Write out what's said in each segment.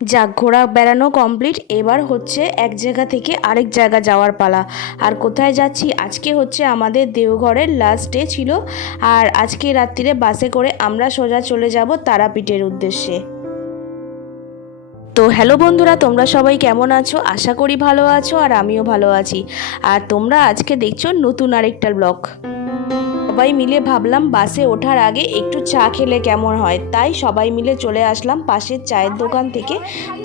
যাক, ঘোরা বেড়ানো কমপ্লিট। এবার হচ্ছে এক জায়গা থেকে আরেক জায়গা যাওয়ার পালা। আর কোথায় যাচ্ছি? আজকে হচ্ছে আমাদের দেওঘরের লাস্ট ডে ছিল। আর আজকে রাত্রিরে বাসে করে আমরা সোজা চলে যাব তারাপীঠের উদ্দেশ্যে। তো হ্যালো বন্ধুরা, তোমরা সবাই কেমন আছো? আশা করি ভালো আছো, আর আমিও ভালো আছি। আর তোমরা আজকে দেখছো নতুন আরেকটা ব্লগ। সবাই মিলে ভাবলাম বাসে ওঠার আগে একটু চা খেলে কেমন হয়, তাই সবাই মিলে চলে আসলাম পাশের চায়ের দোকান থেকে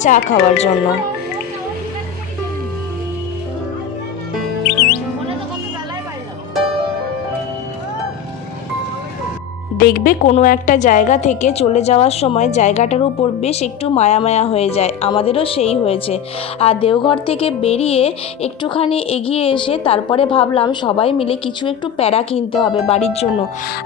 চা খাওয়ার জন্য। দেখবে কোনো একটা জায়গা থেকে চলে যাওয়ার সময় জায়গাটার উপর বেশ একটু মায়া মায়া হয়ে যায়। আমাদেরও সেই হয়েছে। আর দেওঘর থেকে বেরিয়ে একটুখানি এগিয়ে এসে তারপরে ভাবলাম সবাই মিলে কিছু একটু প্যারা কিনতে হবে বাড়ির জন্য।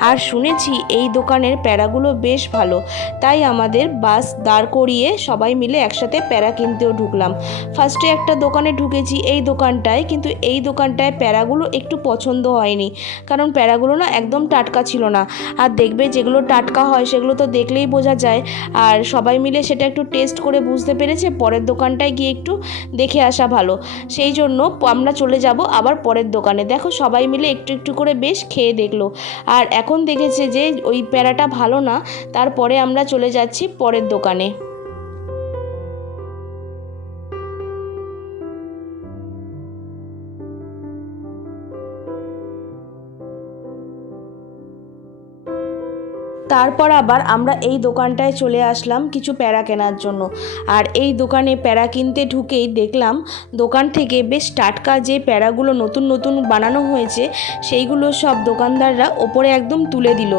আর শুনেছি এই দোকানের প্যারাগুলো বেশ ভালো, তাই আমাদের বাস দাঁড় করিয়ে সবাই মিলে একসাথে প্যারা কিনতেও ঢুকলাম। ফার্স্টে একটা দোকানে ঢুকেছি, এই দোকানটায়, কিন্তু এই দোকানটায় প্যারাগুলো একটু পছন্দ হয়নি, কারণ প্যারাগুলো না একদম টাটকা ছিল না। আর দেখবে যেগুলো টাটকা হয় সেগুলো তো দেখলেই বোঝা যায়। আর সবাই মিলে সেটা একটু টেস্ট করে বুঝতে পেরেছে পরের দোকানটায় গিয়ে একটু দেখে আসা ভালো। সেই জন্য আমরা চলে যাব আবার পরের দোকানে। দেখো সবাই মিলে একটু একটু করে বেশ খেয়ে দেখলো। আর এখন দেখেছে যে ওই প্যারাটা ভালো না, তারপরে আমরা চলে যাচ্ছি পরের দোকানে। তারপর আবার আমরা এই দোকানটায় চলে আসলাম কিছু প্যারা কেনার জন্য। আর এই দোকানে প্যারা কিনতে ঢুকেই দেখলাম দোকান থেকে বেশ টাটকা যে প্যারাগুলো নতুন নতুন বানানো হয়েছে সেইগুলো সব দোকানদাররা ওপরে একদম তুলে দিল,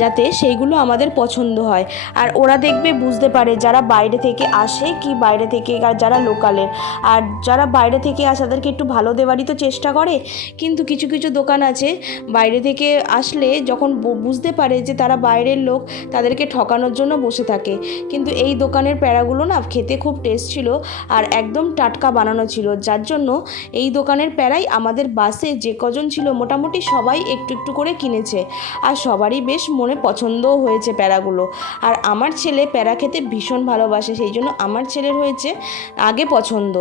যাতে সেইগুলো আমাদের পছন্দ হয়। আর ওরা দেখবে বুঝতে পারে যারা বাইরে থেকে আসে কি বাইরে থেকে, আর যারা লোকালের। আর যারা বাইরে থেকে আসে তাদেরকে একটু ভালো দেওয়ারই তো চেষ্টা করে। কিন্তু কিছু কিছু দোকান আছে বাইরে থেকে আসলে যখন বুঝতে পারে যে তারা বাইরের লোক, তাদেরকে ঠকানোর জন্য বসে থাকে। কিন্তু এই দোকানের প্যারাগুলো না খেতে খুব টেস্ট ছিল, আর একদম টাটকা বানানো ছিল, যার জন্য এই দোকানের প্যারাই আমাদের বাসে যে কজন ছিল মোটামুটি সবাই একটু একটু করে কিনেছে। আর সবারই বেশ মনে পছন্দও হয়েছে প্যারাগুলো। আর আমার ছেলে প্যারা খেতে ভীষণ ভালোবাসে, সেই জন্য আমার ছেলের হয়েছে আগে পছন্দ।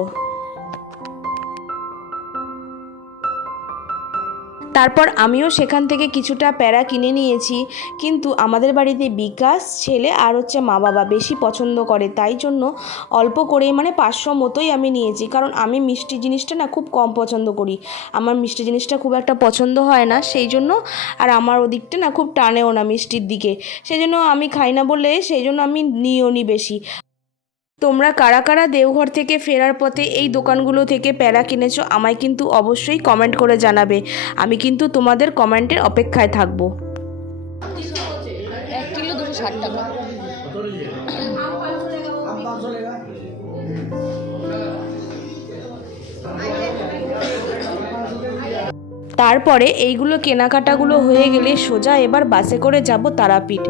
তারপর আমিও সেখান থেকে কিছুটা প্যারা কিনে নিয়েছি। কিন্তু আমাদের বাড়িতে বিকাশ, ছেলে আর হচ্ছে মা বাবা বেশি পছন্দ করে, তাই জন্য অল্প করেই 500 মতোই আমি নিয়েছি। কারণ আমি মিষ্টি জিনিসটা না খুব কম পছন্দ করি, আমার মিষ্টি জিনিসটা খুব একটা পছন্দ হয় না, সেই জন্য। আর আমার ওদিকটা না খুব টানেও না মিষ্টির দিকে, সেই জন্য আমি খাই না বলে সেই জন্য আমি নিও নি বেশি। তোমরা কারা কারা দেওঘর থেকে ফেরার পথে এই দোকানগুলো থেকে প্যারা কিনেছো আমায় কিন্তু অবশ্যই কমেন্ট করে জানাবে। আমি কিন্তু তোমাদের কমেন্টের অপেক্ষায় থাকবো। 1 কিলো 260 টাকা। তারপরে এইগুলো কেনাকাটাগুলো হয়ে গেলে সোজা এবার বাসে করে যাব তারাপীঠ।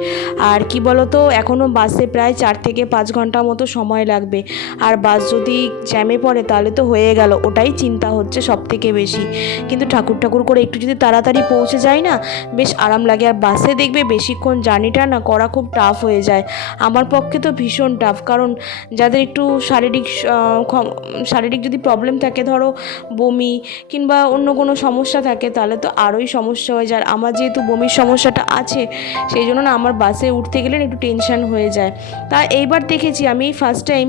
আর কি বলো তো, এখনও বাসে প্রায় 4 থেকে 5 ঘন্টা মতো সময় লাগবে। আর বাস যদি জ্যামে পড়ে তাহলে তো হয়ে গেল, ওটাই চিন্তা হচ্ছে সব থেকে বেশি। কিন্তু ঠাকুর করে একটু যদি তাড়াতাড়ি পৌঁছে যায় না, বেশ আরাম লাগে। আর বাসে দেখবে বেশিক্ষণ জার্নিটা না করা খুব টাফ হয়ে যায়। আমার পক্ষে তো ভীষণ টাফ, কারণ যাদের একটু শারীরিক যদি প্রবলেম থাকে, ধরো বমি কিংবা অন্য কোনো সমস্যা থাকে, তাহলে তো আরোই সমস্যা হয়ে যায়। আমার যেহেতু বমির সমস্যাটা আছে, সেই জন্য না আমার বাসে উঠতে গেলে একটু টেনশন হয়ে যায়। তা এইবার দেখেছি আমি ফার্স্ট টাইম,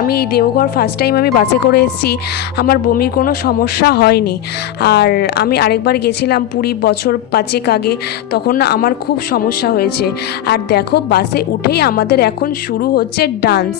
আমি এই দেওঘর ফার্স্ট টাইম আমি বাসে করে এসেছি, আমার বমির কোনো সমস্যা হয়নি। আর আমি আরেকবার গেছিলাম পুরী বছর 5 আগে, তখন না আমার খুব সমস্যা হয়েছে। আর দেখো বাসে উঠেই আমাদের এখন শুরু হচ্ছে ডান্স।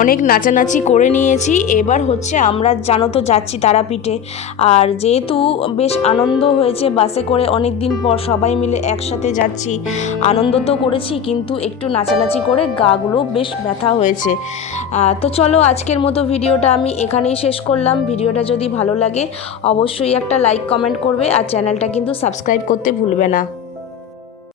অনেক নাচানাচি করে নিয়েছি। এবার হচ্ছে আমরা জানো তো যাচ্ছি তারাপীঠে। আর যেহেতু বেশ আনন্দ হয়েছে, বাসে করে অনেক দিন পর সবাই মিলে একসাথে যাচ্ছি, আনন্দ তো করেছি কিন্তু একটু নাচানাচি করে গাগুলো বেশ ব্যথা হয়েছে। তো চলো আজকের মতো ভিডিওটা আমি এখানেই শেষ করলাম। ভিডিওটা যদি ভালো লাগে অবশ্যই একটা লাইক কমেন্ট করবে আর চ্যানেলটা কিন্তু সাবস্ক্রাইব করতে ভুলবে না।